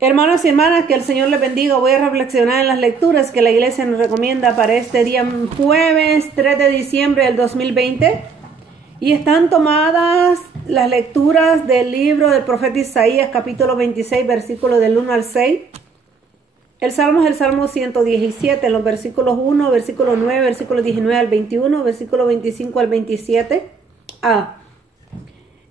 Hermanos y hermanas, que el Señor les bendiga. Voy a reflexionar en las lecturas que la iglesia nos recomienda para este día jueves 3 de diciembre del 2020. Y están tomadas las lecturas del libro del profeta Isaías, capítulo 26, versículos del 1 al 6. El Salmo es el Salmo 117, en los versículos 1, versículo 9, versículo 19 al 21, versículo 25 al 27.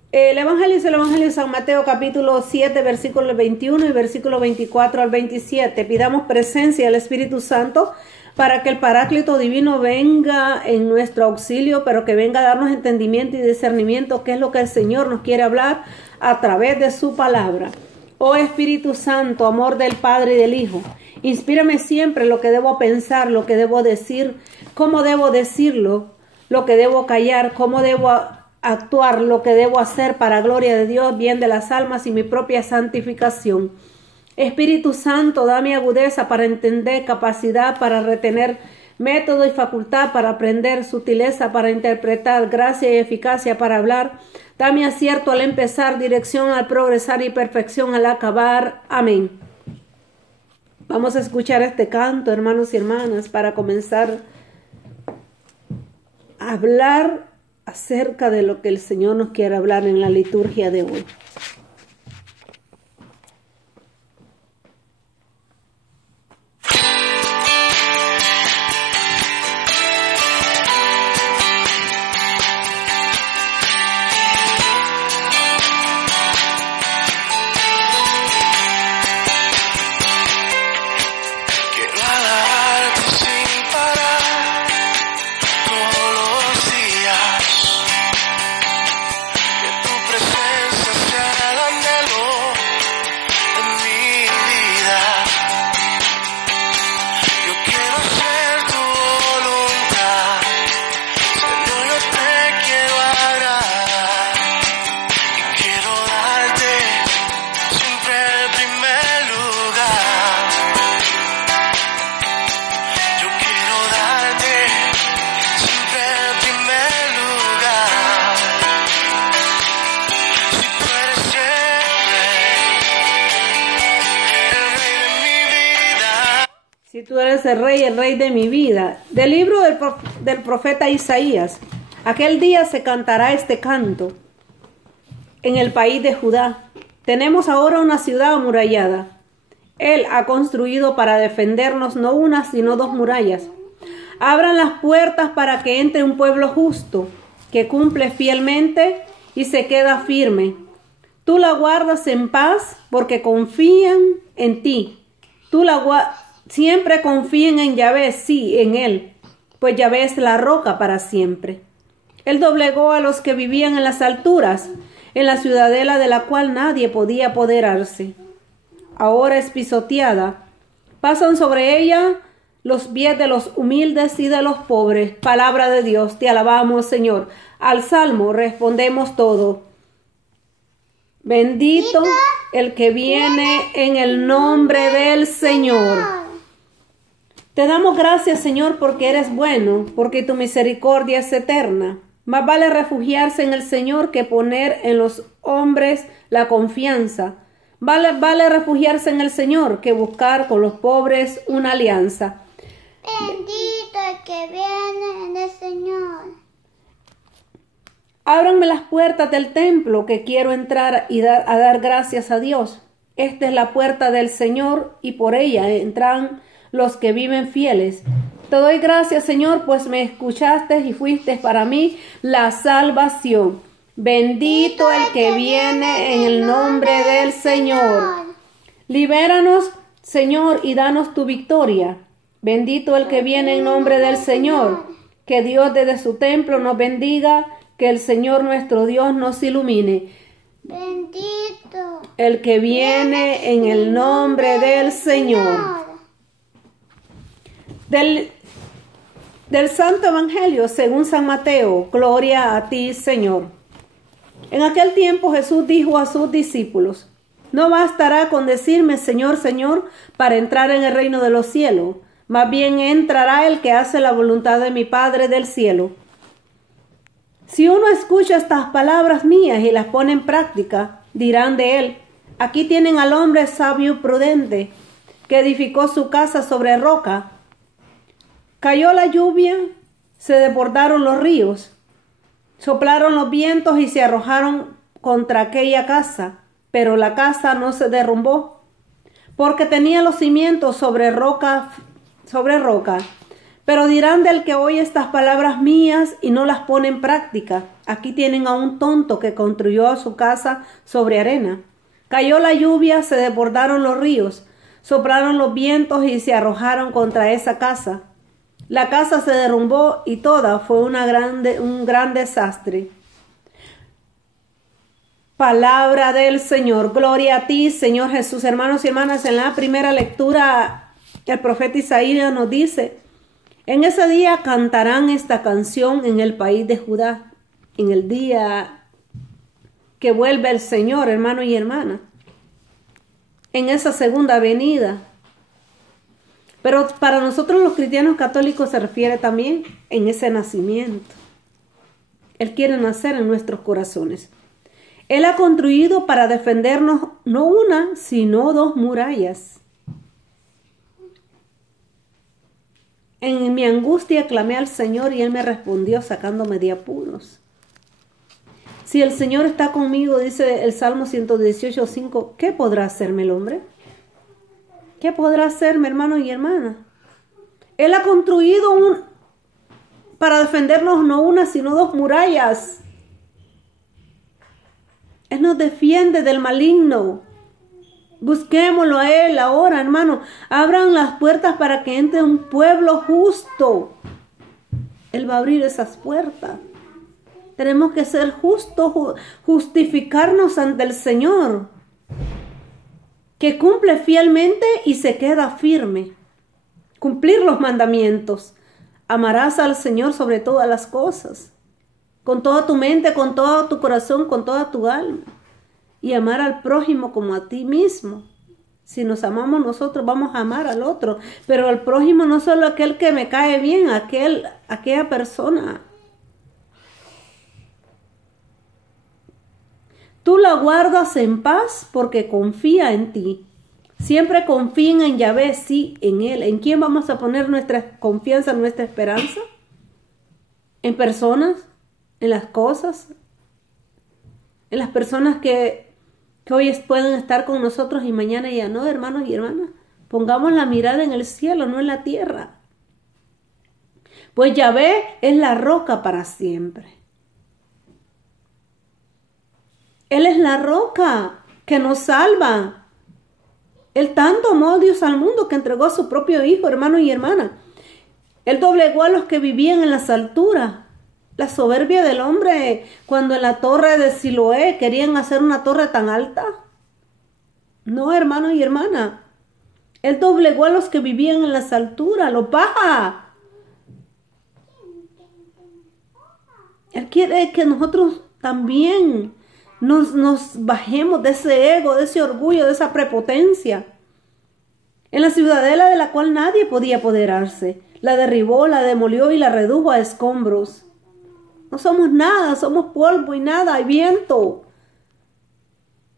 El Evangelio es el Evangelio de San Mateo, capítulo 7, versículo 21 y versículo 24 al 27. Pidamos presencia del Espíritu Santo para que el Paráclito Divino venga en nuestro auxilio, pero que venga a darnos entendimiento y discernimiento, que es lo que el Señor nos quiere hablar a través de su palabra. Oh Espíritu Santo, amor del Padre y del Hijo, inspírame siempre lo que debo pensar, lo que debo decir, cómo debo decirlo, lo que debo callar, cómo debo actuar, lo que debo hacer para gloria de Dios, bien de las almas y mi propia santificación. Espíritu Santo, dame agudeza para entender, capacidad para retener, método y facultad para aprender, sutileza para interpretar, gracia y eficacia para hablar. Dame acierto al empezar, dirección al progresar y perfección al acabar. Amén. Vamos a escuchar este canto, hermanos y hermanas, para comenzar a hablar acerca de lo que el Señor nos quiere hablar en la liturgia de hoy. Si tú eres el rey de mi vida. Del libro del profeta Isaías. Aquel día se cantará este canto en el país de Judá. Tenemos ahora una ciudad amurallada. Él ha construido para defendernos no una, sino dos murallas. Abran las puertas para que entre un pueblo justo, que cumple fielmente y se queda firme. Tú la guardas en paz porque confían en ti. Siempre confíen en Yahvé, sí, en Él, pues Yahvé es la roca para siempre. Él doblegó a los que vivían en las alturas, en la ciudadela de la cual nadie podía apoderarse. Ahora es pisoteada. Pasan sobre ella los pies de los humildes y de los pobres. Palabra de Dios, te alabamos, Señor. Al salmo respondemos todo. Bendito el que viene en el nombre del Señor. Te damos gracias, Señor, porque eres bueno, porque tu misericordia es eterna. Más vale refugiarse en el Señor que poner en los hombres la confianza. Vale refugiarse en el Señor que buscar con los pobres una alianza. Bendito el que viene en el Señor. Ábranme las puertas del templo, que quiero entrar y a dar gracias a Dios. Esta es la puerta del Señor y por ella entran los que viven fieles. Te doy gracias, Señor, pues me escuchaste y fuiste para mí la salvación. Bendito el que viene en el nombre del Señor. Libéranos, Señor, y danos tu victoria. Bendito el que viene en nombre del Señor. Que Dios desde su templo nos bendiga, que el Señor nuestro Dios nos ilumine. Bendito el que viene en el nombre del Señor. Del Santo Evangelio según San Mateo. Gloria a ti, Señor. En aquel tiempo Jesús dijo a sus discípulos: no bastará con decirme Señor, Señor, para entrar en el reino de los cielos. Más bien entrará el que hace la voluntad de mi Padre del cielo. Si uno escucha estas palabras mías y las pone en práctica, dirán de él: Aquí tienen al hombre sabio y prudente, que edificó su casa sobre roca. Cayó la lluvia, se desbordaron los ríos, soplaron los vientos y se arrojaron contra aquella casa, pero la casa no se derrumbó, porque tenía los cimientos sobre roca. Pero dirán del que oye estas palabras mías y no las pone en práctica: aquí tienen a un tonto que construyó su casa sobre arena. Cayó la lluvia, se desbordaron los ríos, soplaron los vientos y se arrojaron contra esa casa. La casa se derrumbó y toda fue un gran desastre. Palabra del Señor. Gloria a ti, Señor Jesús. Hermanos y hermanas, en la primera lectura, el profeta Isaías nos dice: en ese día cantarán esta canción en el país de Judá, en el día que vuelve el Señor, hermano y hermana, en esa segunda venida. Pero para nosotros los cristianos católicos se refiere también en ese nacimiento. Él quiere nacer en nuestros corazones. Él ha construido para defendernos no una, sino 2 murallas. En mi angustia clamé al Señor y Él me respondió sacándome de apuros. Si el Señor está conmigo, dice el Salmo 118:5, ¿qué podrá hacerme el hombre? ¿Qué podrá hacerme, hermano y hermana? Él ha construido para defendernos no una, sino 2 murallas. Él nos defiende del maligno. Busquémoslo a Él ahora, hermano. Abran las puertas para que entre un pueblo justo. Él va a abrir esas puertas. Tenemos que ser justos, justificarnos ante el Señor, que cumple fielmente y se queda firme. Cumplir los mandamientos. Amarás al Señor sobre todas las cosas, con toda tu mente, con todo tu corazón, con toda tu alma. Y amar al prójimo como a ti mismo. Si nos amamos nosotros, vamos a amar al otro. Pero al prójimo no solo aquel que me cae bien, aquella persona. Tú la guardas en paz porque confía en ti. Siempre confíen en Yahvé, sí, en Él. ¿En quién vamos a poner nuestra confianza, nuestra esperanza? ¿En personas? ¿En las cosas? ¿En las personas que hoy pueden estar con nosotros y mañana ya no, hermanos y hermanas? Pongamos la mirada en el cielo, no en la tierra. Pues Yahvé es la roca para siempre. Él es la roca que nos salva. Él tanto amó a Dios al mundo que entregó a su propio Hijo, hermano y hermana. Él doblegó a los que vivían en las alturas. La soberbia del hombre cuando en la torre de Siloé querían hacer una torre tan alta. No, hermano y hermana. Él doblegó a los que vivían en las alturas, los baja. Él quiere que nosotros también nos bajemos de ese ego, de ese orgullo, de esa prepotencia. En la ciudadela de la cual nadie podía apoderarse, la derribó, la demolió y la redujo a escombros. No somos nada, somos polvo y nada, y viento.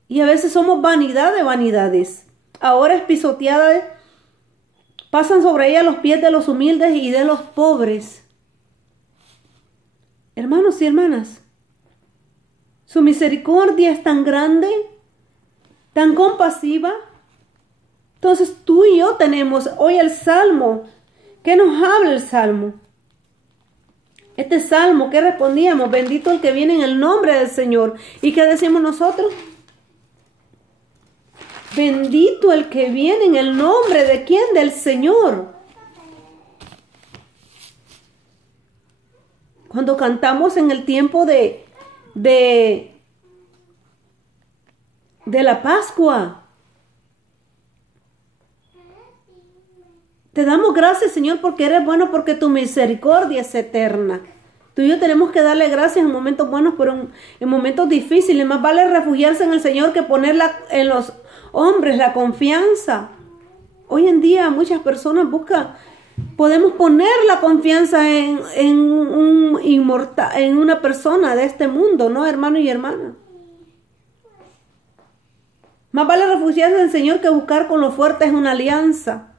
Y a veces somos vanidad de vanidades. Ahora es pisoteada, pasan sobre ella los pies de los humildes y de los pobres. Hermanos y hermanas, su misericordia es tan grande, tan compasiva. Entonces tú y yo tenemos hoy el Salmo. ¿Qué nos habla el Salmo? Este Salmo, ¿qué respondíamos? Bendito el que viene en el nombre del Señor. ¿Y qué decimos nosotros? Bendito el que viene en el nombre ¿de quién? Del Señor. Cuando cantamos en el tiempo de la Pascua, te damos gracias, Señor, porque eres bueno, porque tu misericordia es eterna. Tú y yo tenemos que darle gracias en momentos buenos, pero en momentos difíciles. Más vale refugiarse en el Señor que ponerla en los hombres, la confianza. Hoy en día muchas personas podemos poner la confianza en un inmortal, en una persona de este mundo, ¿no, hermano y hermana? Más vale refugiarse en el Señor que buscar con los fuertes una alianza.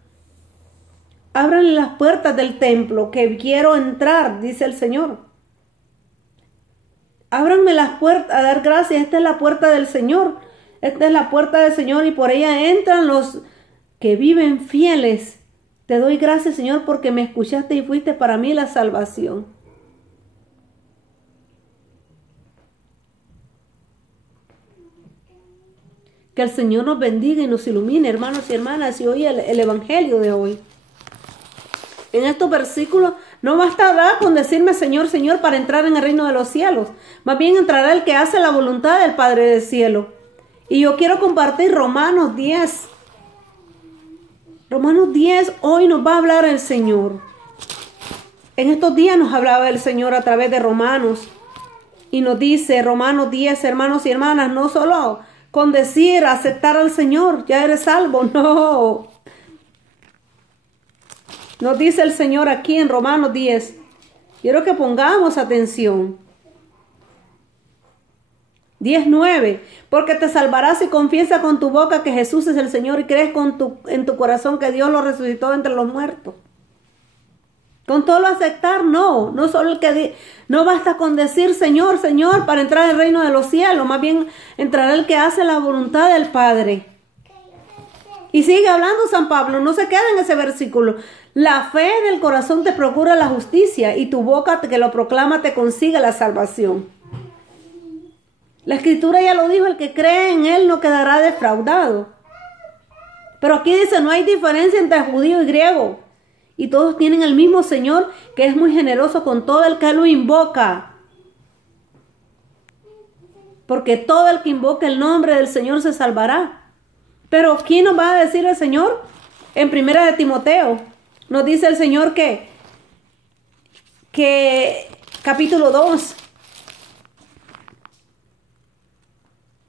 Abran las puertas del templo, que quiero entrar, dice el Señor. Ábranme las puertas a dar gracias. Esta es la puerta del Señor. Esta es la puerta del Señor y por ella entran los que viven fieles. Te doy gracias, Señor, porque me escuchaste y fuiste para mí la salvación. Que el Señor nos bendiga y nos ilumine, hermanos y hermanas, y hoy el evangelio de hoy. En estos versículos no bastará con decirme Señor, Señor para entrar en el reino de los cielos. Más bien entrará el que hace la voluntad del Padre del cielo. Y yo quiero compartir Romanos 10. Romanos 10, hoy nos va a hablar el Señor. En estos días nos hablaba el Señor a través de Romanos. Y nos dice Romanos 10, hermanos y hermanas, no solo con decir aceptar al Señor, ya eres salvo, no. Nos dice el Señor aquí en Romanos 10. Quiero que pongamos atención. 10:9. Porque te salvarás si confiesas con tu boca que Jesús es el Señor y crees en tu corazón que Dios lo resucitó entre los muertos. Con todo lo aceptar, no solo el que no basta con decir Señor, Señor para entrar al reino de los cielos, más bien entrará el que hace la voluntad del Padre. Y sigue hablando San Pablo, no se queda en ese versículo. La fe del corazón te procura la justicia y tu boca que lo proclama te consigue la salvación. La Escritura ya lo dijo, el que cree en Él no quedará defraudado. Pero aquí dice, no hay diferencia entre judío y griego. Y todos tienen el mismo Señor, que es muy generoso con todo el que lo invoca. Porque todo el que invoque el nombre del Señor se salvará. Pero ¿quién nos va a decir el Señor? En 1 de Timoteo nos dice el Señor que capítulo 2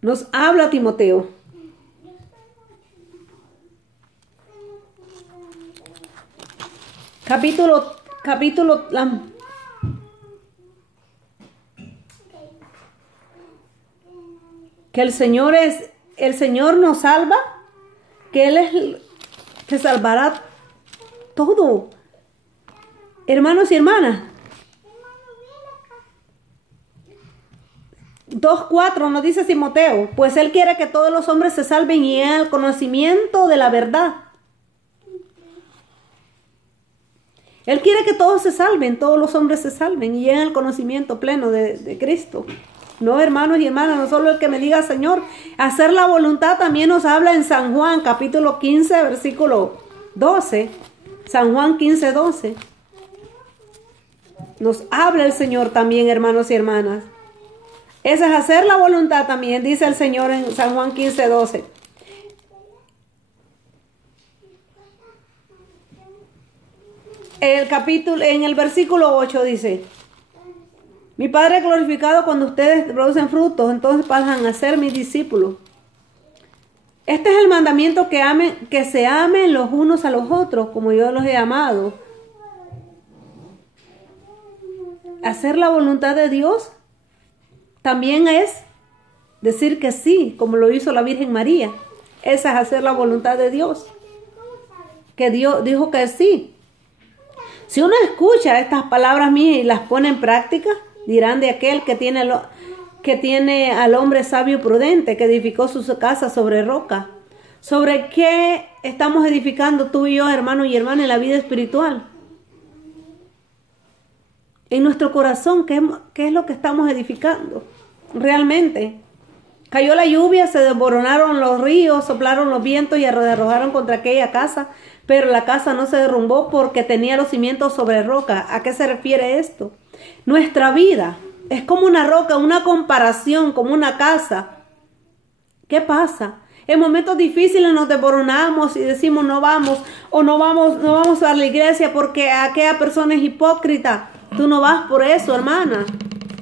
nos habla Timoteo. Que el Señor nos salva, que Él es que salvará todo. Hermanos y hermanas. 2:4 nos dice Timoteo, pues Él quiere que todos los hombres se salven y lleguen al conocimiento de la verdad. Él quiere que todos se salven, todos los hombres se salven y lleguen al conocimiento pleno de Cristo. No, hermanos y hermanas, no solo el que me diga Señor. Hacer la voluntad también nos habla en San Juan, capítulo 15, versículo 12. San Juan 15, 12. Nos habla el Señor también, hermanos y hermanas. Esa es hacer la voluntad también, dice el Señor en San Juan 15, 12. En el versículo 8 dice, mi Padre es glorificado cuando ustedes producen frutos, entonces pasan a ser mis discípulos. Este es el mandamiento que se amen los unos a los otros, como yo los he amado. Hacer la voluntad de Dios también es decir que sí, como lo hizo la Virgen María. Esa es hacer la voluntad de Dios. Que Dios dijo que sí. Si uno escucha estas palabras mías y las pone en práctica, dirán de aquel que tiene al hombre sabio y prudente, que edificó su casa sobre roca. ¿Sobre qué estamos edificando tú y yo, hermanos y hermanas, en la vida espiritual? En nuestro corazón, ¿qué es lo que estamos edificando? Realmente. Cayó la lluvia, se desboronaron los ríos, soplaron los vientos y arrojaron contra aquella casa, pero la casa no se derrumbó porque tenía los cimientos sobre roca. ¿A qué se refiere esto? Nuestra vida es como una roca, una comparación, como una casa. ¿Qué pasa? En momentos difíciles nos desboronamos y decimos no vamos a la iglesia porque aquella persona es hipócrita. Tú no vas por eso, hermana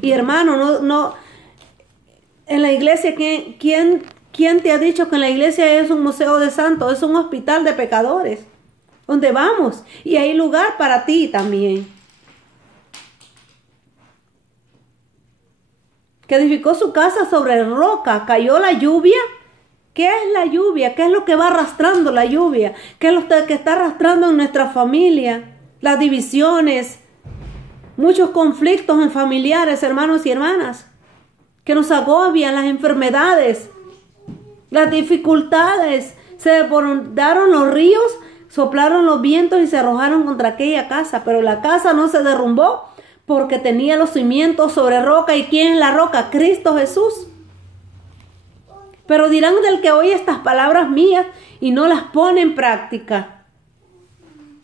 y hermano. No. En la iglesia, ¿quién te ha dicho que en la iglesia es un museo de santos? Es un hospital de pecadores, donde vamos y hay lugar para ti también. Que edificó su casa sobre roca, cayó la lluvia ¿Qué es la lluvia? ¿Qué es lo que va arrastrando la lluvia? ¿Qué es lo que está arrastrando en nuestra familia? Las divisiones, muchos conflictos en familiares, hermanos y hermanas, que nos agobian, las enfermedades, las dificultades. Se desbordaron los ríos, soplaron los vientos y se arrojaron contra aquella casa, pero la casa no se derrumbó porque tenía los cimientos sobre roca. ¿Y quién es la roca? Cristo Jesús. Pero dirán del que oye estas palabras mías y no las pone en práctica.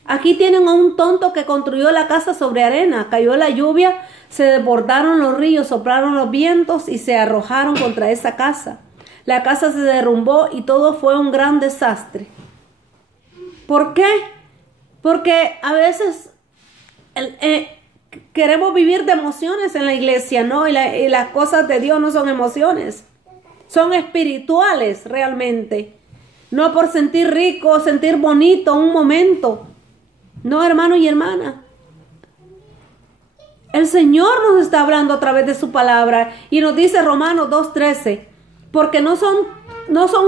Aquí tienen a un tonto que construyó la casa sobre arena. Cayó la lluvia, se desbordaron los ríos, soplaron los vientos y se arrojaron contra esa casa. La casa se derrumbó y todo fue un gran desastre. ¿Por qué? Porque a veces queremos vivir de emociones en la iglesia, ¿no? Y las cosas de Dios no son emociones. Son espirituales realmente. No por sentir rico, sentir bonito un momento. No, hermano y hermana. El Señor nos está hablando a través de su palabra y nos dice Romanos 2:13, porque no son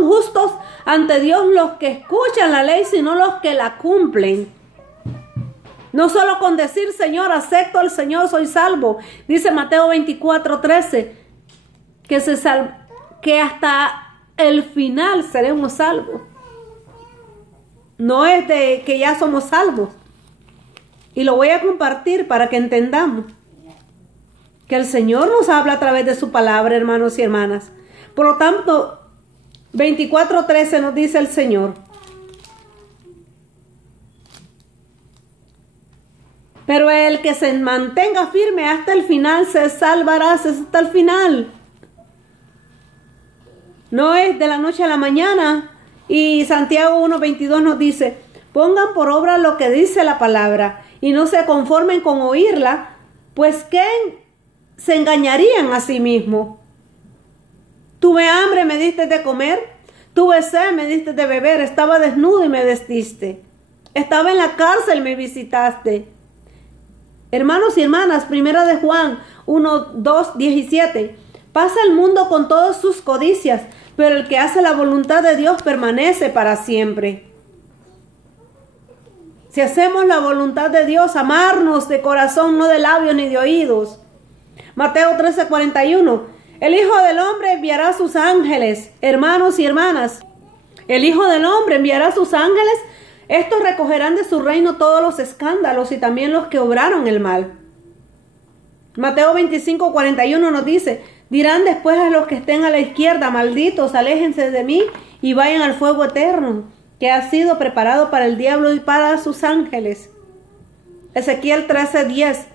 justos ante Dios los que escuchan la ley, sino los que la cumplen. No solo con decir, Señor, acepto al Señor, soy salvo. Dice Mateo 24:13, que hasta el final seremos salvos. No es de que ya somos salvos. Y lo voy a compartir para que entendamos que el Señor nos habla a través de su palabra, hermanos y hermanas. Por lo tanto, 24:13 nos dice el Señor: pero el que se mantenga firme hasta el final se salvará hasta el final. No es de la noche a la mañana. Y Santiago 1:22 nos dice: pongan por obra lo que dice la palabra y no se conformen con oírla, pues que se engañarían a sí mismos. Tuve hambre, me diste de comer. Tuve sed, me diste de beber. Estaba desnudo y me vestiste. Estaba en la cárcel, me visitaste. Hermanos y hermanas, primera de Juan 1:2-17. Pasa el mundo con todas sus codicias, pero el que hace la voluntad de Dios permanece para siempre. Si hacemos la voluntad de Dios, amarnos de corazón, no de labios ni de oídos. Mateo 13:41. El Hijo del Hombre enviará sus ángeles, hermanos y hermanas. El Hijo del Hombre enviará sus ángeles. Estos recogerán de su reino todos los escándalos y también los que obraron el mal. Mateo 25:41 nos dice: dirán después a los que estén a la izquierda: malditos, aléjense de mí y vayan al fuego eterno, que ha sido preparado para el diablo y para sus ángeles. Ezequiel 13:10.